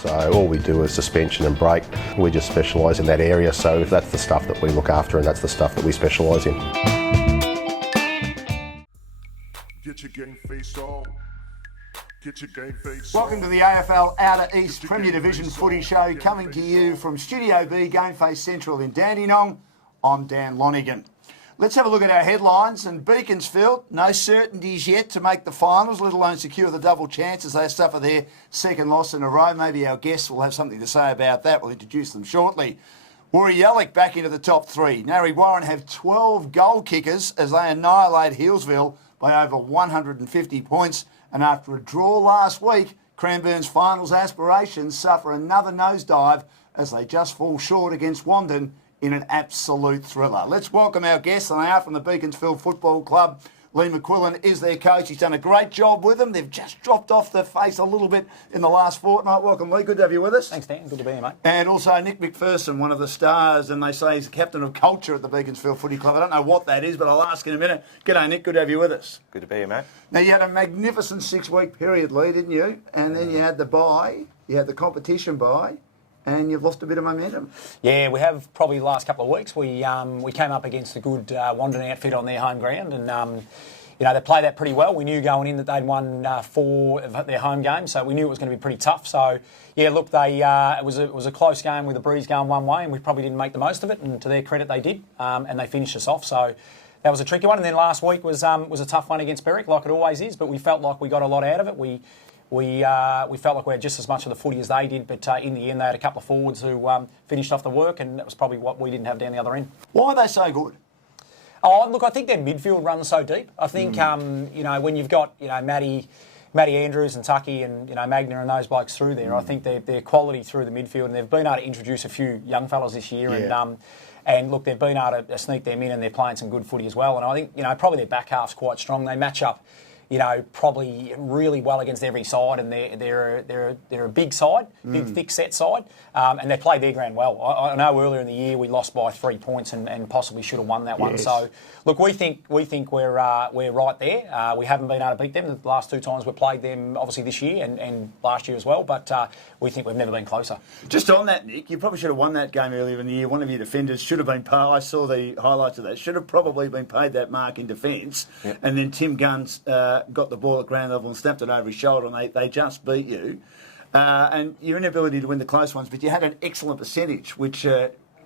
So all we do is suspension and brake. We just specialise in that area, so that's the stuff that we look after and that's the stuff that we specialise in. Get your game face on. Get your game face Welcome on. to the AFL Outer East Premier Division Footy Show, coming to you from Studio B, Game Face Central in Dandenong. I'm Dan Lonigan. Let's have a look at our headlines. And Beaconsfield, no certainties yet to make the finals, let alone secure the double chances. They suffer their second loss in a row. Maybe our guests will have something to say about that. We'll introduce them shortly. Warrigallock back into the top three. Narre Warren have 12 goal kickers as they annihilate Healesville by over 150 points. And after a draw last week, Cranbourne's finals aspirations suffer another nosedive as they just fall short against Wandon in an absolute thriller. Let's welcome our guests, and they are from the Beaconsfield Football Club. Lee McQuillan is their coach. He's done a great job with them. They've just dropped off the face a little bit in the last fortnight. Welcome, Lee. Good to have you with us. Thanks, Dan. Good to be here, mate. And also Nick McPherson, one of the stars, and they say he's the captain of culture at the Beaconsfield Footy Club. I don't know what that is, but I'll ask in a minute. G'day, Nick. Good to have you with us. Good to be here, mate. Now, you had a magnificent 6-week period, Lee, didn't you? And then you had the bye, you had the competition bye, and you've lost a bit of momentum. Yeah, we have probably the last couple of weeks. We came up against a good Wandon outfit on their home ground, and they played that pretty well. We knew going in that they'd won 4 of their home games, so we knew it was going to be pretty tough. So, yeah, look, it was a close game with the breeze going one way, and we probably didn't make the most of it. And to their credit, they did, and they finished us off. So that was a tricky one. And then last week was a tough one against Berwick, like it always is. But we felt like we got a lot out of it. We felt like we had just as much of the footy as they did, but in the end they had a couple of forwards who finished off the work, and that was probably what we didn't have down the other end. Why are they so good? Oh, look, I think their midfield runs so deep. I think, when you've got, Matty Andrews and Tucky and, Magna and those blokes through there, I think their quality through the midfield, and they've been able to introduce a few young fellas this year, and look, they've been able to sneak them in, and they're playing some good footy as well. And I think, probably their back half's quite strong. They match up, probably really well against every side, and they're a big side, big thick set side, and they play their ground well. I know earlier in the year we lost by 3 points and possibly should have won that one. So look, we think we're right there. We haven't been able to beat them the last 2 times we played them, obviously this year and last year as well, but we think we've never been closer. Just on that, Nick, you probably should have won that game earlier in the year. One of your defenders should have been paid. I saw the highlights of that. Should have probably been paid that mark in defence, and then Tim Gunn's got the ball at ground level and snapped it over his shoulder, and they just beat you. And your inability to win the close ones, but you had an excellent percentage, which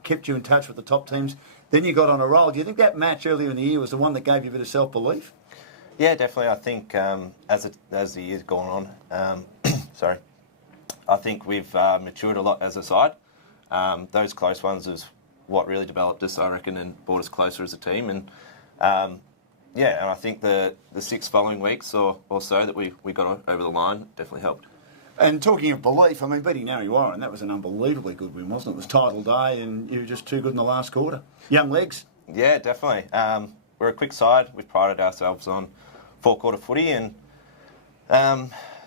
kept you in touch with the top teams. Then you got on a roll. Do you think that match earlier in the year was the one that gave you a bit of self-belief? Yeah, definitely. I think as the year's gone on, I think we've matured a lot as a side. Those close ones is what really developed us, I reckon, and brought us closer as a team. And and I think the 6 following weeks or so that we got over the line definitely helped. And talking of belief, I mean, beating Narre Warren, that was an unbelievably good win, wasn't it? It was title day, and you were just too good in the last quarter. Young legs. Yeah, definitely. We're a quick side. We've prided ourselves on 4-quarter footy, and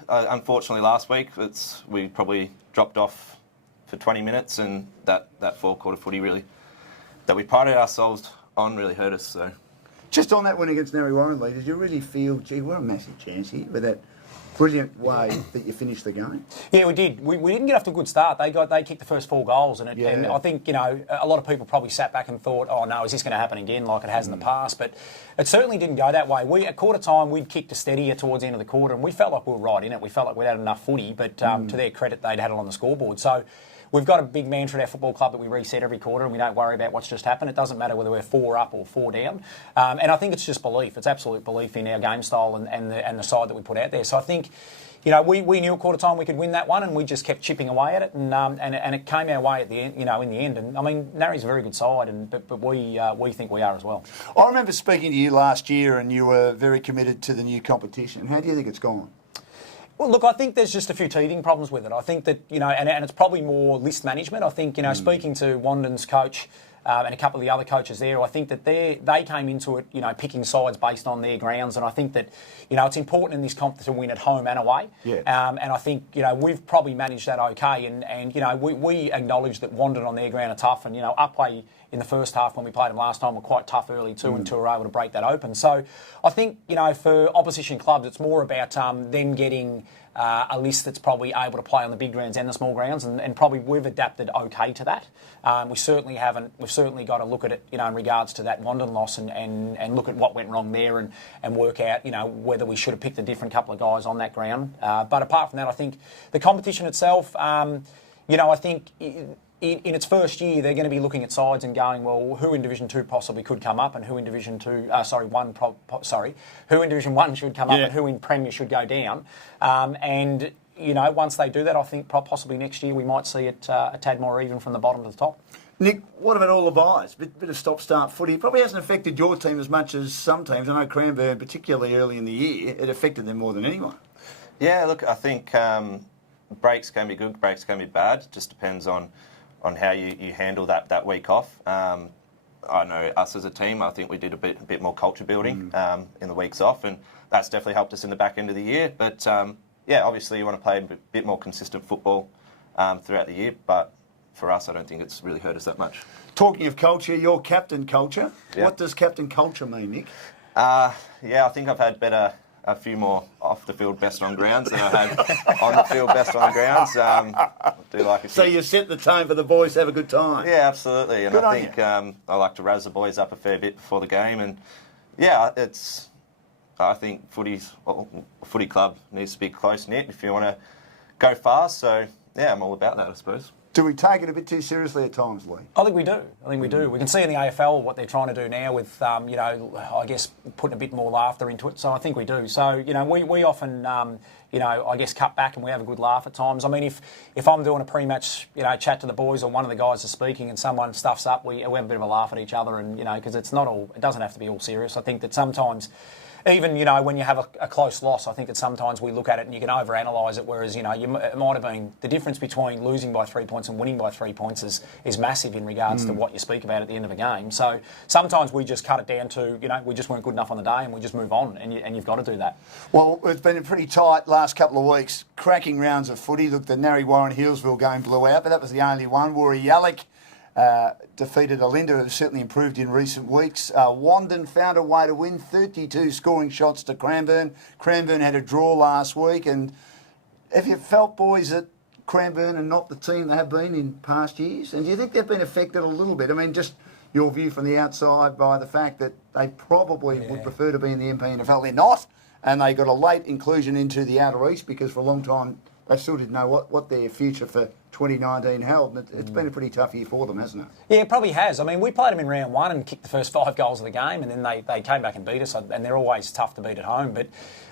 unfortunately last week we probably dropped off for 20 minutes, and that 4-quarter footy really that we prided ourselves on really hurt us. So. Just on that win against Narre Warren, Lee, did you really feel, gee, we're a massive chance here with that brilliant way that you finished the game? Yeah, we did. We didn't get off to a good start. They kicked the first 4 goals, and I think a lot of people probably sat back and thought, oh no, is this going to happen again like it has in the past? But it certainly didn't go that way. At quarter time we'd kicked a steadier towards the end of the quarter, and we felt like we were right in it. We felt like we'd had enough footy, but to their credit, they'd had it on the scoreboard. So. We've got a big mantra at our football club that we reset every quarter, and we don't worry about what's just happened. It doesn't matter whether we're 4 up or 4 down. And I think it's just belief. It's absolute belief in our game style and the side that we put out there. So I think, we knew at quarter time we could win that one, and we just kept chipping away at it, and it came our way at the end. In the end. And I mean, Narre's a very good side, but we think we are as well. I remember speaking to you last year, and you were very committed to the new competition. How do you think it's gone? Well, look, I think there's just a few teething problems with it. I think that, and it's probably more list management. I think, speaking to Wandon's coach and a couple of the other coaches there, I think that they came into it, picking sides based on their grounds. And I think that, it's important in this comp to win at home and away. Yeah. And I think, we've probably managed that okay. And we acknowledge that Wandon on their ground are tough. And, Upway in the first half when we played them last time were quite tough early too, until we were able to break that open. So I think, for opposition clubs, it's more about them getting a list that's probably able to play on the big grounds and the small grounds, and probably we've adapted okay to that. We've certainly got to look at it, in regards to that Wandon loss and look at what went wrong there and work out, whether we should have picked a different couple of guys on that ground. But apart from that, I think the competition itself, I think in its first year, they're going to be looking at sides and going, well, who in Division 2 possibly could come up, and who in Division 1 who in Division 1 should come up, and who in Premier should go down. And once they do that, I think possibly next year we might see it a tad more even from the bottom to the top. Nick, what about all the buys? Bit of stop-start footy. It probably hasn't affected your team as much as some teams. I know Cranbourne, particularly early in the year, it affected them more than anyone. Yeah, look, I think breaks can be good, breaks can be bad. It just depends on how you handle that week off. I know us as a team, I think we did a bit more culture building in the weeks off, and that's definitely helped us in the back end of the year. But obviously you want to play a bit more consistent football throughout the year, but for us, I don't think it's really hurt us that much. Talking of culture, your captain culture. Yeah. What does captain culture mean, Nick? I think I've had a few more off the field best on grounds than I had on the field best on grounds. So you set the tone for the boys to have a good time. Yeah, absolutely. And Good I think I like to razz the boys up a fair bit before the game. And I think a footy club needs to be close knit if you want to go fast. So I'm all about that, I suppose. Do we take it a bit too seriously at times, Lee? I think we do. We can see in the AFL what they're trying to do now with, I guess, putting a bit more laughter into it. So I think we do. So, we often, I guess, cut back and we have a good laugh at times. I mean, if I'm doing a pre-match, chat to the boys or one of the guys is speaking and someone stuffs up, we have a bit of a laugh at each other and, because it doesn't have to be all serious. I think that sometimes, even, when you have a close loss, I think that sometimes we look at it and you can overanalyse it, whereas, it might have been the difference between losing by 3 points and winning by 3 points is massive in regards to what you speak about at the end of a game. So sometimes we just cut it down to, we just weren't good enough on the day and we just move on, and you've got to do that. Well, it's been a pretty tight last couple of weeks. Cracking rounds of footy. Look, the Narry Warren-Healesville game blew out, but that was the only one. Woori Yallock defeated Alinda, who's certainly improved in recent weeks. Wandon found a way to win, 32 scoring shots to Cranbourne. Cranbourne had a draw last week, and have you felt, boys, that Cranbourne are not the team they have been in past years? And do you think they've been affected a little bit? I mean, just your view from the outside by the fact that they probably would prefer to be in the MPNFL. They're not, and they got a late inclusion into the Outer East because for a long time they still didn't know what their future for 2019 held, and it's been a pretty tough year for them, hasn't it? Yeah, it probably has. I mean, we played them in round one and kicked the first 5 goals of the game, and then they came back and beat us, and they're always tough to beat at home. But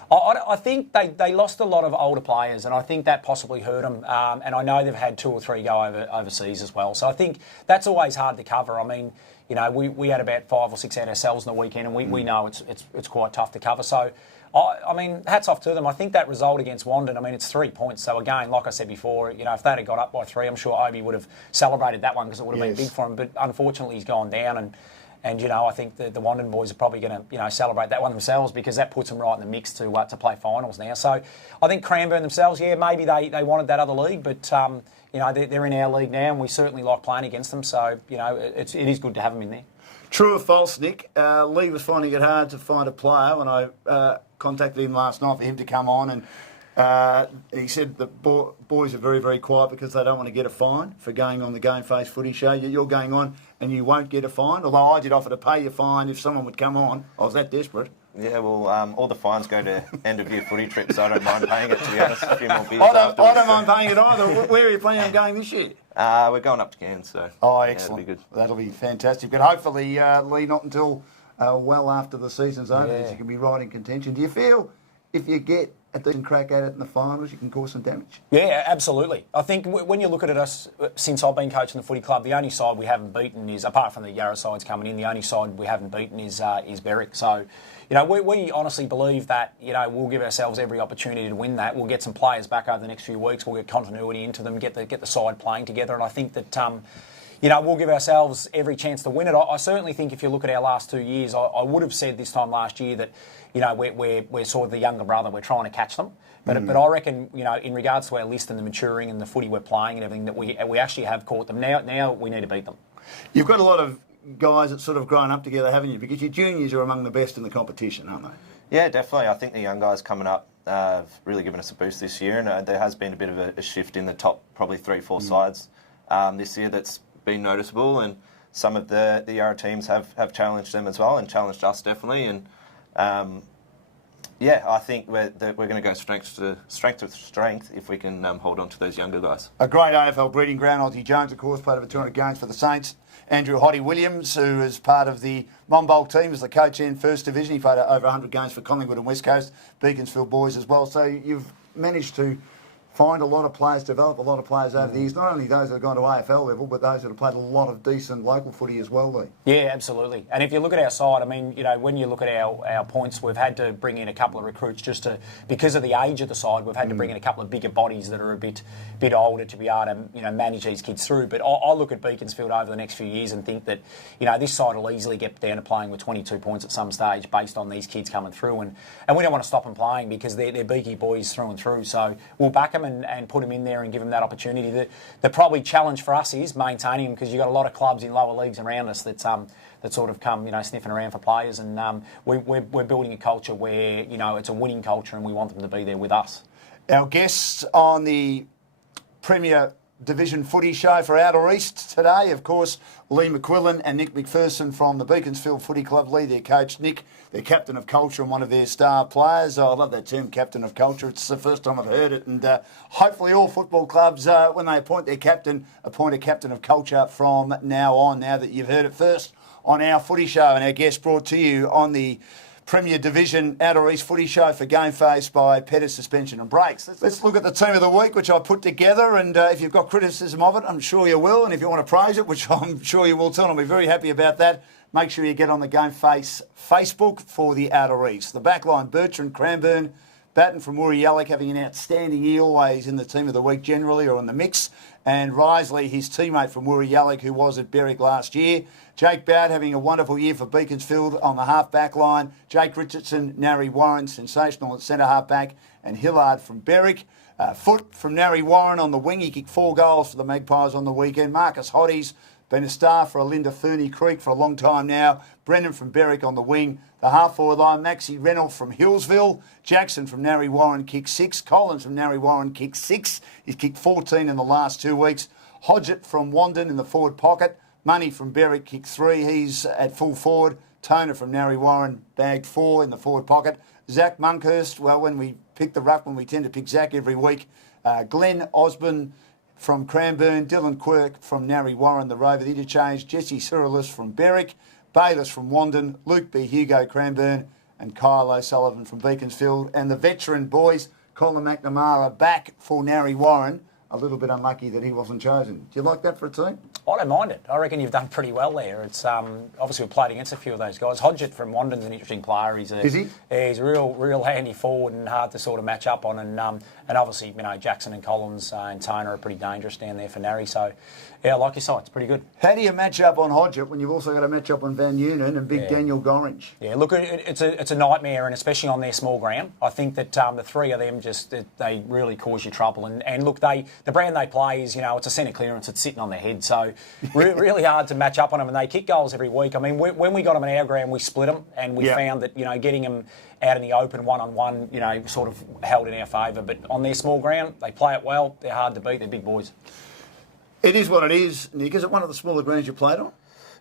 I think they lost a lot of older players, and I think that possibly hurt them. And I know they've had 2 or 3 go overseas as well. So I think that's always hard to cover. I mean, we had about 5 or 6 out ourselves on the weekend, and we know it's quite tough to cover. So I mean, hats off to them. I think that result against Wandon, I mean, it's 3 points. So again, like I said before, if they'd have got up by 3, I'm sure Obi would have celebrated that one because it would have been big for him. But unfortunately, he's gone down, and I think the Wandon boys are probably going to celebrate that one themselves because that puts them right in the mix to play finals now. So I think Cranbourne themselves, maybe they wanted that other league, but they're in our league now, and we certainly like playing against them. So it is good to have them in there. True or false, Nick? Lee was finding it hard to find a player when I contacted him last night for him to come on, and he said the boys are very, very quiet because they don't want to get a fine for going on the Game Face Footy Show. You're going on and you won't get a fine, although I did offer to pay you a fine if someone would come on. I was that desperate. Yeah, well, all the fines go to end-of-year footy trips, so I don't mind paying it, to be honest. A few more beers I afterwards. don't mind paying it either. Where are you planning on going this year? We're going up to Cairns, so... Oh, yeah, excellent. it'll be good. That'll be fantastic. But hopefully, Lee, not until well after the season's over, that you can be right in contention. Do you feel if you get a decent crack at it in the finals, you can cause some damage? Yeah, absolutely. I think when you look at it, us since I've been coaching the footy club, the only side we haven't beaten is, apart from the Yarra sides coming in, the only side we haven't beaten is Berwick. So, we honestly believe that, we'll give ourselves every opportunity to win that. We'll get some players back over the next few weeks. We'll get continuity into them, get the side playing together. And I think that, we'll give ourselves every chance to win it. I certainly think if you look at our last 2 years, I would have said this time last year that, we're sort of the younger brother. We're trying to catch them. But I reckon, in regards to our list and the maturing and the footy we're playing and everything, that we actually have caught them. Now we need to beat them. You've got a lot of guys that sort of grown up together, haven't you? Because your juniors are among the best in the competition, aren't they? Yeah, definitely. I think the young guys coming up have really given us a boost this year, and there has been a bit of a shift in the top probably 3-4 sides this year that's been noticeable, and some of the Yarra teams have challenged them as well and challenged us definitely. And I think we're going to go strength to strength if we can hold on to those younger guys. A great AFL breeding ground. Ozzie Jones, of course, played over 200 games for the Saints. Andrew Hoddy Williams, who is part of the Monbowl team as the coach in First Division. He played over 100 games for Collingwood and West Coast, Beaconsfield boys as well. So you've managed to find a lot of players, develop a lot of players over the years, not only those that have gone to AFL level, but those that have played a lot of decent local footy as well, Lee. Yeah, absolutely. And if you look at our side, I mean, when you look at our points, we've had to bring in a couple of recruits because of the age of the side, we've had to bring in a couple of bigger bodies that are a bit older to be able to, manage these kids through. But I look at Beaconsfield over the next few years and think that, this side will easily get down to playing with 22 points at some stage based on these kids coming through. And we don't want to stop them playing because they're Beaky boys through and through. So we'll back them and put them in there and give them that opportunity. The probably challenge for us is maintaining them because you've got a lot of clubs in lower leagues around us that sort of come, sniffing around for players. And we're building a culture where, it's a winning culture and we want them to be there with us. Our guests on the Premier Division Footy Show for Outer East today, of course, Lee McQuillan and Nick McPherson from the Beaconsfield Footy Club. Lee, their coach, Nick, their captain of culture and one of their star players. I love that term, captain of culture. It's the first time I've heard it. And hopefully all football clubs, when they appoint their captain, appoint a captain of culture from now on, now that you've heard it first on our Footy Show. And our guest brought to you on the Premier Division Outer East Footy Show for Game Face by Pettis Suspension and Brakes. Let's look at the team of the week, which I put together, and if you've got criticism of it, I'm sure you will, and if you want to praise it, which I'm sure you will too, and I'll be very happy about that, make sure you get on the Game Face Facebook for the Outer East. The backline, Bertrand Cranbourne, Batten from Woori having an outstanding year, always in the team of the week generally, or in the mix. And Risley, his teammate from Woori who was at Berwick last year. Jake Bowd having a wonderful year for Beaconsfield on the half-back line. Jake Richardson, Narry Warren, sensational at centre half-back. And Hillard from Berwick. Foot from Narry Warren on the wing. He kicked 4 goals for the Magpies on the weekend. Marcus Hoddies, been a star for Alinda Fernie Creek for a long time now. Brendan from Berwick on the wing. The half-forward line, Maxie Reynolds from Hillsville. Jackson from Narry Warren kicked 6. Collins from Narry Warren kicked 6. He's kicked 14 in the last 2 weeks. Hodgett from Wandon in the forward pocket. Money from Berwick kicked 3. He's at full forward. Toner from Narry Warren bagged 4 in the forward pocket. Zach Monkhurst, well, when we pick the ruckman, we tend to pick Zach every week. Glenn Osborne from Cranbourne. Dylan Quirk from Narry Warren, the Rover, the interchange. Jesse Cyrilis from Berwick. Bayliss from Wandon. Luke B. Hugo, Cranbourne. And Kyle O'Sullivan from Beaconsfield. And the veteran boys, Colin McNamara, back for Narry Warren. A little bit unlucky that he wasn't chosen. Do you like that for a team? I don't mind it. I reckon you've done pretty well there. It's obviously we've played against a few of those guys. Hodgett from Wandon's an interesting player. Is he? Yeah, he's a real handy forward and hard to sort of match up on. And obviously, Jackson and Collins and Toner are pretty dangerous down there for Narry. So, yeah, I like your side. It's pretty good. How do you match up on Hodgett when you've also got to match up on Van Eunen and Big Daniel Gorringe? Yeah, look, it's a nightmare, and especially on their small ground. I think that the three of them they really cause you trouble. And look, the brand they play is, it's a centre clearance. It's sitting on their head. So really hard to match up on them, and they kick goals every week. I mean, when we got them in our ground, we split them, and we found that, getting them out in the open one-on-one, sort of held in our favour. But on their small ground, they play it well. They're hard to beat. They're big boys. It is what it is, Nick. Is it one of the smaller grounds you played on?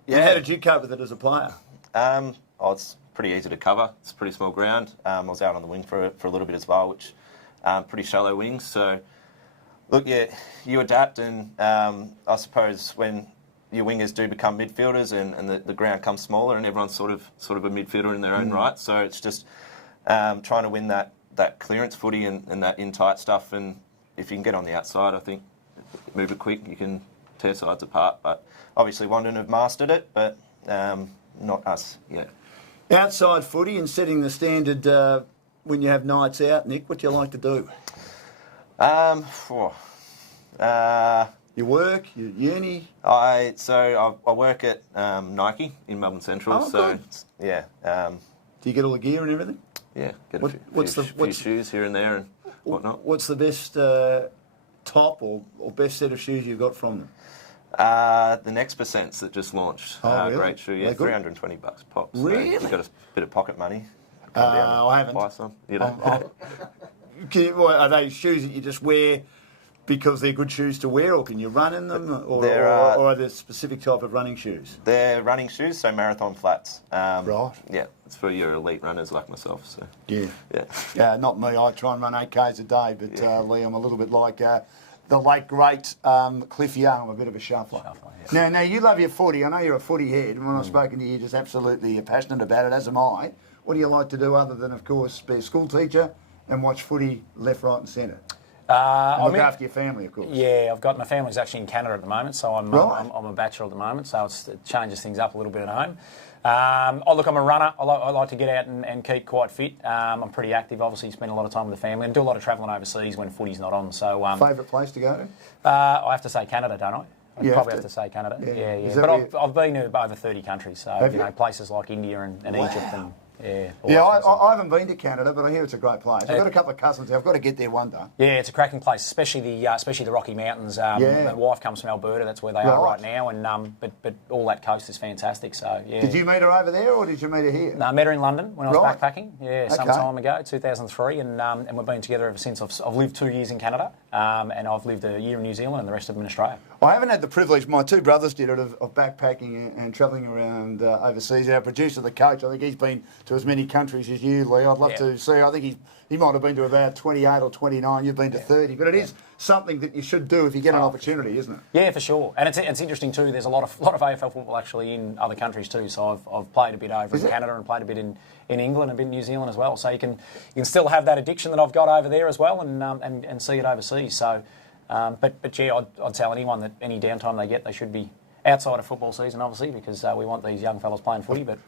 Yeah. And how did you cope with it as a player? It's pretty easy to cover. It's a pretty small ground. I was out on the wing for a little bit as well, which pretty shallow wings. So, look, you adapt, and I suppose when your wingers do become midfielders and the ground comes smaller and everyone's sort of a midfielder in their own right. So it's just trying to win that clearance footy and that in-tight stuff. And if you can get on the outside, I think, move it quick, you can tear sides apart. But obviously Wandon have mastered it, but not us yet. Outside footy and setting the standard when you have nights out, Nick, what do you like to do? Your work, your uni? I work at Nike in Melbourne Central. Oh, so good. yeah. Do you get all the gear and everything? Yeah, get a few shoes here and there and whatnot. What's the best top or best set of shoes you've got from them? The Next Percents that just launched. Oh, really? Great shoe, yeah, They're good? $320 pop. So Really? you've got a bit of pocket money. Come down and I haven't. Buy some. You know. Are they shoes that you just wear because they're good shoes to wear, or can you run in them, or are they a specific type of running shoes? They're running shoes, so marathon flats. Right. Yeah, it's for your elite runners like myself. So. Yeah. Yeah. Not me. I try and run 8Ks a day, but Lee, I'm a little bit like the late great Cliff Young. I'm a bit of a shuffler. Now, you love your footy. I know you're a footy head, and when I've spoken to you, you're just absolutely passionate about it, as am I. What do you like to do other than, of course, be a school teacher and watch footy left, right and centre? And look after your family, of course. Yeah, my family's actually in Canada at the moment, so I'm a bachelor at the moment, so it changes things up a little bit at home. I'm a runner. I like to get out and keep quite fit. I'm pretty active, obviously, spend a lot of time with the family and do a lot of travelling overseas when footy's not on. So, favourite place to go to? I have to say Canada, don't I? I'd probably have to say Canada. Yeah. Yeah. But I've been to over 30 countries, so places like India and Egypt and I haven't been to Canada, but I hear it's a great place. I've got a couple of cousins there. I've got to get there one day. Yeah, it's a cracking place, especially the Rocky Mountains. My wife comes from Alberta. That's where they are right now, and but all that coast is fantastic. So yeah. Did you meet her over there, or did you meet her here? No, I met her in London when I was backpacking. Yeah, some time ago, 2003, and we've been together ever since. I've lived 2 years in Canada, and I've lived a year in New Zealand, and the rest of them in Australia. I haven't had the privilege. My two brothers did it of backpacking and travelling around overseas. Our producer, the coach, I think he's been to as many countries as you, Lee. I'd love to see. I think he might have been to about 28 or 29. You've been to 30. But it is something that you should do if you get an opportunity, isn't it? Yeah, for sure. And it's interesting too. There's a lot of AFL football actually in other countries too. So I've played a bit over in Canada and played a bit in England and a bit in New Zealand as well. So you can still have that addiction that I've got over there as well and see it overseas. So. But yeah, I'd tell anyone that any downtime they get, they should be outside of football season, obviously, because we want these young fellas playing footy. But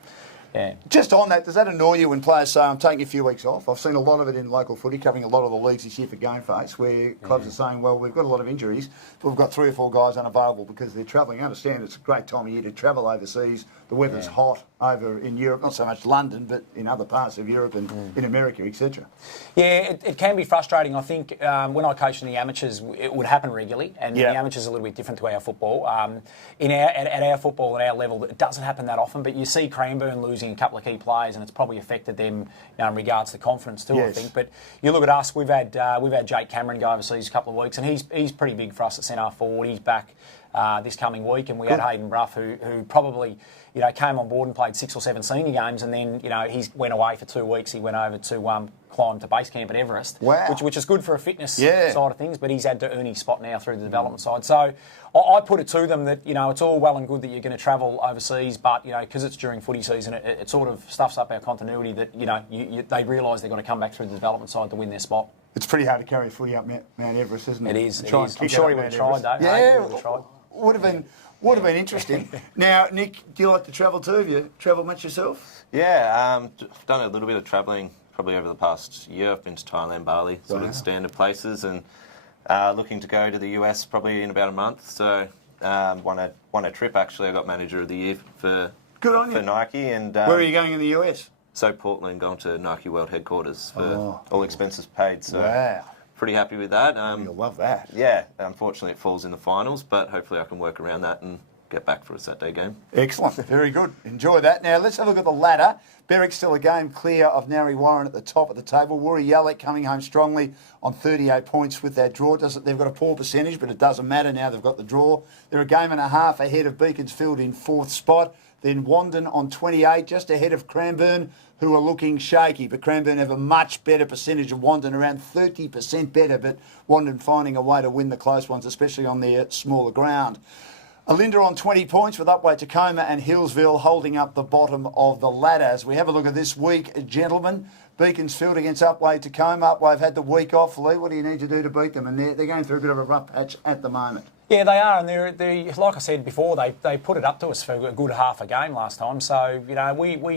yeah. Just on that, does that annoy you when players say, I'm taking a few weeks off? I've seen a lot of it in local footy, covering a lot of the leagues this year for Game Face, where clubs are saying, well, we've got a lot of injuries, but we've got 3 or 4 guys unavailable because they're travelling. I understand it's a great time of year to travel overseas. The weather's hot over in Europe, not so much London, but in other parts of Europe and in America, etc. Yeah, it can be frustrating. I think when I coached in the amateurs, it would happen regularly, and the amateurs are a little bit different to our football. At our football, at our level, it doesn't happen that often, but you see Cranbourne losing a couple of key players, and it's probably affected them in regards to confidence too, I think. But you look at us, we've had Jake Cameron go overseas a couple of weeks, and he's pretty big for us at centre forward. He's back this coming week, and we had Hayden Brough, who probably came on board and played 6 or 7 senior games, and then he went away for 2 weeks. He went over to climb to base camp at Everest, which is good for a fitness side of things. But he's had to earn his spot now through the development side. So I put it to them that it's all well and good that you're going to travel overseas, but because it's during footy season, it sort of stuffs up our continuity. That they realise they've got to come back through the development side to win their spot. It's pretty hard to carry footy up Mount Everest, isn't it? It is. I'm sure he would have tried, though. Yeah, would have been interesting. Now, Nick, do you like to travel too? Have you travelled much yourself? Yeah, I've done a little bit of travelling probably over the past year. I've been to Thailand, Bali, sort of the standard places, and looking to go to the US probably in about a month. So won a trip actually. I got Manager of the Year for Nike. And where are you going in the US? So Portland, going to Nike World Headquarters for all expenses paid. So pretty happy with that. You'll love that. Yeah, unfortunately it falls in the finals, but hopefully I can work around that and get back for a Saturday game. Excellent, very good. Enjoy that. Now let's have a look at the ladder. Berwick's still a game clear of Narre Warren at the top of the table. Woori Yallock coming home strongly on 38 points with that draw. They've got a poor percentage, but it doesn't matter now they've got the draw. They're a game and a half ahead of Beaconsfield in 4th spot. Then Wandon on 28, just ahead of Cranbourne, who are looking shaky. But Cranbourne have a much better percentage of Wandon, around 30% better. But Wandon finding a way to win the close ones, especially on their smaller ground. Alinda on 20 points with Upwey Tacoma and Hillsville holding up the bottom of the ladder. As we have a look at this week, gentlemen, Beaconsfield against Upwey Tacoma. Upwey have had the week off. Lee, what do you need to do to beat them? And they're going through a bit of a rough patch at the moment. Yeah, they are, and they like I said before, they put it up to us for a good half a game last time. So we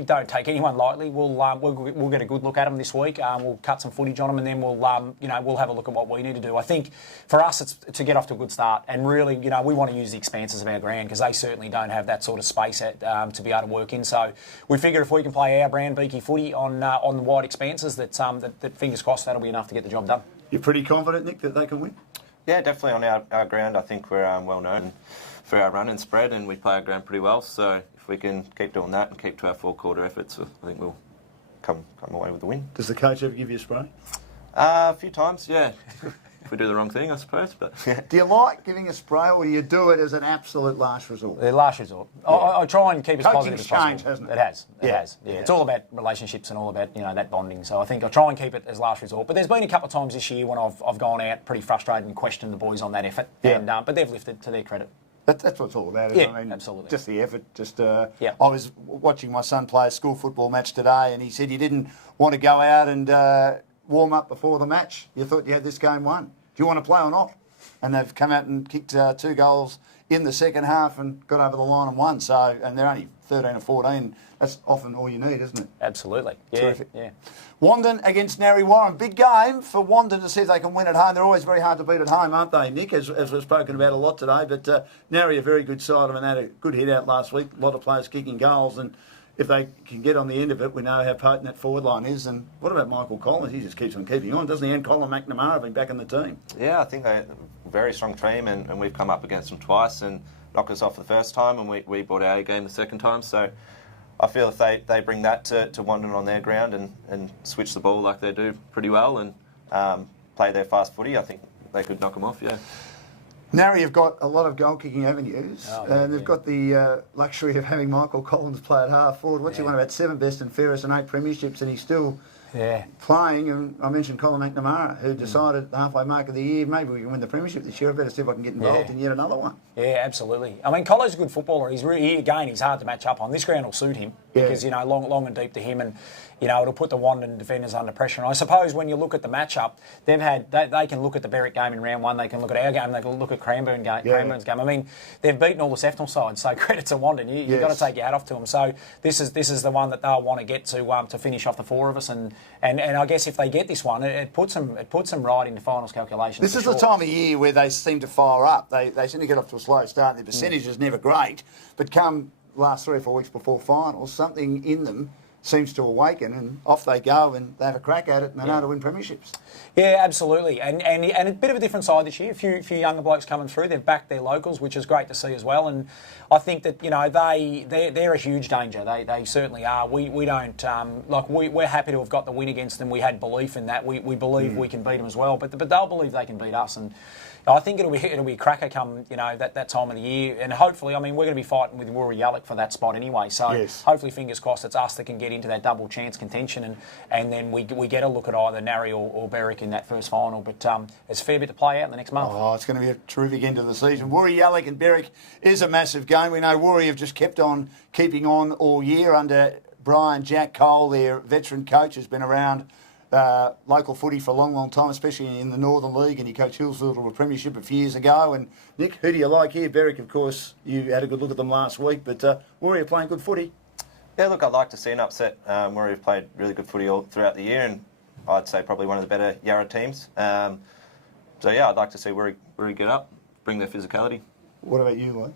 don't take anyone lightly. We'll get a good look at them this week. We'll cut some footage on them, and then we'll have a look at what we need to do. I think for us it's to get off to a good start, and really we want to use the expanses of our ground because they certainly don't have that sort of space to be able to work in. So we figure if we can play our brand beaky footy on the wide expanses, that fingers crossed that'll be enough to get the job done. You're pretty confident, Nick, that they can win? Yeah, definitely on our ground. I think we're well known for our run and spread, and we play our ground pretty well. So if we can keep doing that and keep to our four-quarter efforts, I think we'll come away with the win. Does the coach ever give you a spray? A few times, yeah. If we do the wrong thing, I suppose. But Do you like giving a spray, or do you do it as an absolute last resort? The last resort. I try and keep as positive Coaching's as possible. changed, hasn't it? It has. It Yeah. has. Yeah. It's all about relationships and all about that bonding. So I think I try and keep it as last resort. But there's been a couple of times this year when I've gone out pretty frustrated and questioned the boys on that effort. Yeah. And but they've lifted to their credit. That's what it's all about, isn't it? Yeah, I mean, absolutely. Just the effort. Yeah. I was watching my son play a school football match today, and he said he didn't want to go out and warm up before the match. You thought you had this game won. Do you want to play or not? And they've come out and kicked 2 goals in the second half and got over the line and won. So, and they're only 13 or 14. That's often all you need, isn't it? Absolutely. Yeah. Terrific. Yeah. Wandon against Narry Warren. Big game for Wandon to see if they can win at home. They're always very hard to beat at home, aren't they, Nick, as we've spoken about a lot today. But Narry, a very good side. I mean, they had a good hit out last week. A lot of players kicking goals. And if they can get on the end of it, we know how potent that forward line is. And what about Michael Collins? He just keeps on keeping on, doesn't he? And Colin McNamara have been back in the team. yeah, I think they're a very strong team, and we've come up against them twice and knocked us off the first time, and we brought our game the second time. So I feel if they bring that to Wandon on their ground and switch the ball like they do pretty well and play their fast footy, I think they could knock them off, yeah. Narry have got a lot of goal-kicking avenues, and they've got the luxury of having Michael Collins play at half forward. What's he won about 7 best and fairest and 8 premierships, and he's still playing. And I mentioned Colin McNamara, who decided at the halfway mark of the year, maybe we can win the premiership this year. I better see if I can get involved in yet another one. Yeah, absolutely. I mean, Colo's a good footballer. He's hard to match up on. This ground will suit him because long and deep to him, and it'll put the Wandon defenders under pressure. And I suppose when you look at the matchup, they can look at the Berwick game in round 1. They can look at our game. They can look at Cranbourne's game. I mean, they've beaten all the Seftonal sides, so credit to Wandon. You've got to take your hat off to them. So this is the one that they'll want to get to finish off the 4 of us. And I guess if they get this one, it puts them right into finals calculations. This is the time of year where they seem to fire up. They seem to get off to a slow start. Their percentage is never great, but come last 3 or 4 weeks before finals, something in them seems to awaken, and off they go, and they have a crack at it, and they know how to win premierships. Yeah, absolutely, and a bit of a different side this year. A few younger blokes coming through. They've backed their locals, which is great to see as well. And I think that they're a huge danger. They certainly are. We don't we're happy to have got the win against them. We had belief in that. We believe we can beat them as well. But they'll believe they can beat us. And I think it'll be a cracker come that time of the year, and hopefully, I mean, we're going to be fighting with Rory Yallock for that spot anyway. So hopefully, fingers crossed, it's us that can get into that double chance contention, and then we get a look at either Narry or Berwick in that first final. But there's a fair bit to play out in the next month. Oh, it's going to be a terrific end of the season. Rory Yallock and Berwick is a massive game. We know Rory have just kept on keeping on all year under Brian Jack Cole, their veteran coach, has been around local footy for a long time, especially in the Northern League, and he coached Hillsville to a premiership a few years ago. And Nick, who do you like here? Berwick, of course, you had a good look at them last week, but Warrior playing good footy. Yeah, look, I'd like to see an upset. Warrior have played really good footy all throughout the year, and I'd say probably one of the better Yarra teams. So yeah, I'd like to see Warrior get up, bring their physicality. What about you, Lloyd?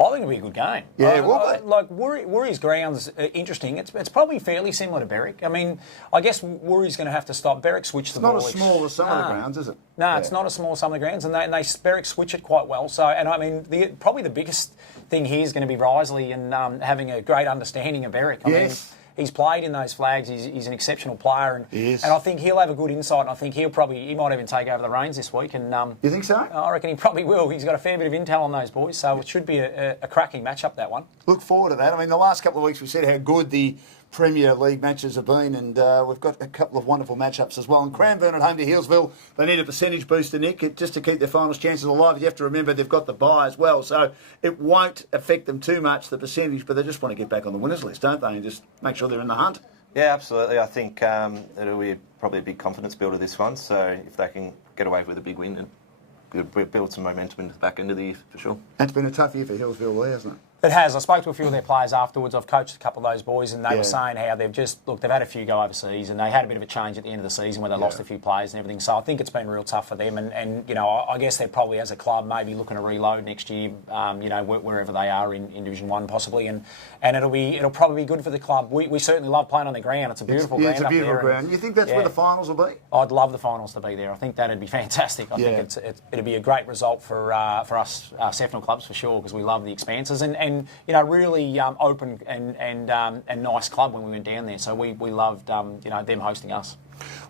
I think it'll be a good game. Yeah, it will be. Like Warrior's ground's interesting. It's probably fairly similar to Berwick. I mean, I guess Warrior's going to have to stop. Berwick switch the ball. It's not as small as some of the grounds, is it? No, it's not as small as some of the grounds, and they Berwick switch it quite well. So, and I mean, probably the biggest thing here is going to be Risley and having a great understanding of Berwick. I mean, he's played in those flags. He's an exceptional player, and I think he'll have a good insight. And I think he might even take over the reins this week. And you think so? I reckon he probably will. He's got a fair bit of intel on those boys, so it should be a cracking matchup, that one. Look forward to that. I mean, the last couple of weeks we said how good the Premier League matches have been, and we've got a couple of wonderful matchups as well. And Cranbourne at home to Hillsville, they need a percentage booster, Nick, just to keep their finals chances alive. You have to remember they've got the bye as well, so it won't affect them too much, the percentage, but they just want to get back on the winners list, don't they, and just make sure they're in the hunt. Yeah, absolutely. I think it'll be probably a big confidence builder, this one, so if they can get away with a big win, and build some momentum into the back end of the year, for sure. And it's been a tough year for Hillsville there, hasn't it? It has. I spoke to a few of their players afterwards. I've coached a couple of those boys, and they were saying how they've they've had a few go overseas, and they had a bit of a change at the end of the season where they lost a few players and everything. So I think it's been real tough for them, and you know, I guess they're probably as a club maybe looking to reload next year. You know, wherever they are in Division 1 possibly, and it'll probably be good for the club. We certainly love playing on the ground. It's a beautiful ground. It's a beautiful ground. You think that's where the finals will be? I'd love the finals to be there. I think that'd be fantastic. I think it'd be a great result for us Sefnal clubs for sure, because we love the expanses and you know, really open and nice club when we went down there. So we loved you know, them hosting us.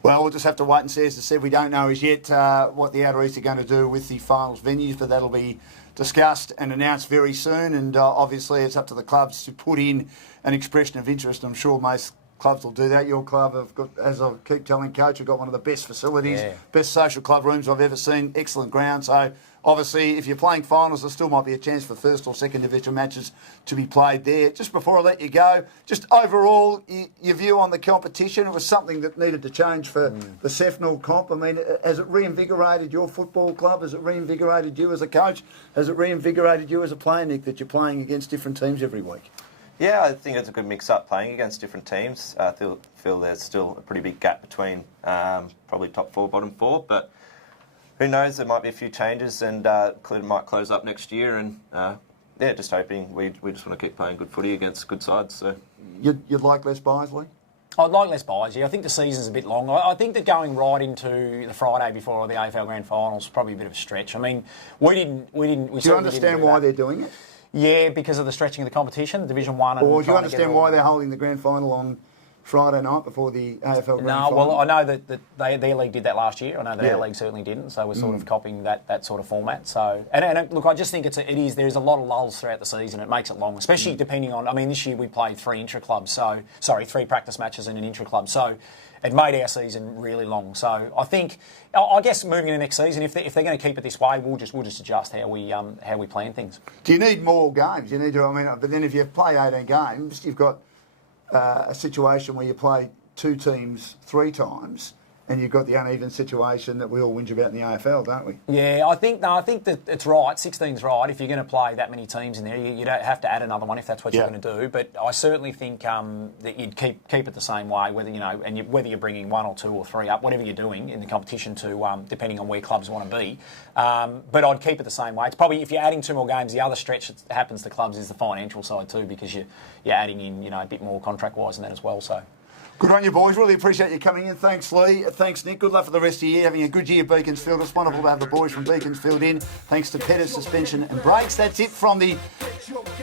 Well, we'll just have to wait and see. As I said, we don't know as yet what the Outer East are going to do with the finals venues, but that'll be discussed and announced very soon. And obviously, it's up to the clubs to put in an expression of interest. I'm sure most clubs will do that. Your club have got, as I keep telling Coach, have got one of the best facilities, best social club rooms I've ever seen. Excellent ground. So obviously, if you're playing finals, there still might be a chance for first or second division matches to be played there. Just before I let you go, just overall, your view on the competition. It was something that needed to change for the Sefnal comp. I mean, has it reinvigorated your football club? Has it reinvigorated you as a coach? Has it reinvigorated you as a player, Nick, that you're playing against different teams every week? Yeah, I think it's a good mix-up playing against different teams. I feel there's still a pretty big gap between probably top 4, bottom 4, but who knows, there might be a few changes and might close up next year, and just hoping we just want to keep playing good footy against good sides. So You'd like less buys, Lee? I'd like less buys, yeah. I think the season's a bit long. I think that going right into the Friday before the AFL Grand Finals is probably a bit of a stretch. I mean, we Do you understand why they're doing it? Yeah, because of the stretching of the competition, Division 1. Or do you understand why they're holding the grand final on Friday night before the AFL Grand Final? No, well, I know that their league did that last year. I know that our league certainly didn't, so we're sort of copying that sort of format. So, and look, I just think there's a lot of lulls throughout the season. It makes it long, especially depending on, I mean, this year we played 3 practice matches and an intra-club. So it made our season really long. So I guess moving into next season, if they're going to keep it this way, we'll just adjust how we plan things. Do you need more games? You need to. I mean, but then if you play 18 games, you've got a situation where you play 2 teams 3 times, and you've got the uneven situation that we all whinge about in the AFL, don't we? Yeah, I think that it's right. 16's right. If you're going to play that many teams in there, you don't have to add another one if that's what you're going to do. But I certainly think that you'd keep it the same way, whether whether you're bringing 1 or 2 or 3 up, whatever you're doing in the competition, to depending on where clubs want to be. But I'd keep it the same way. It's probably, if you're adding 2 more games, the other stretch that happens to clubs is the financial side too, because you're adding in a bit more contract wise than that as well. So. Good on you, boys. Really appreciate you coming in. Thanks, Lee. Thanks, Nick. Good luck for the rest of the year. Having a good year, Beaconsfield. It's wonderful to have the boys from Beaconsfield in. Thanks to Pettis Suspension and Brakes. That's it from the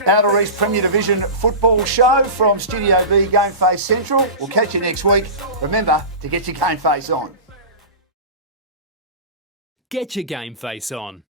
Outer East Premier Division Football Show from Studio B, Game Face Central. We'll catch you next week. Remember to get your game face on. Get your game face on.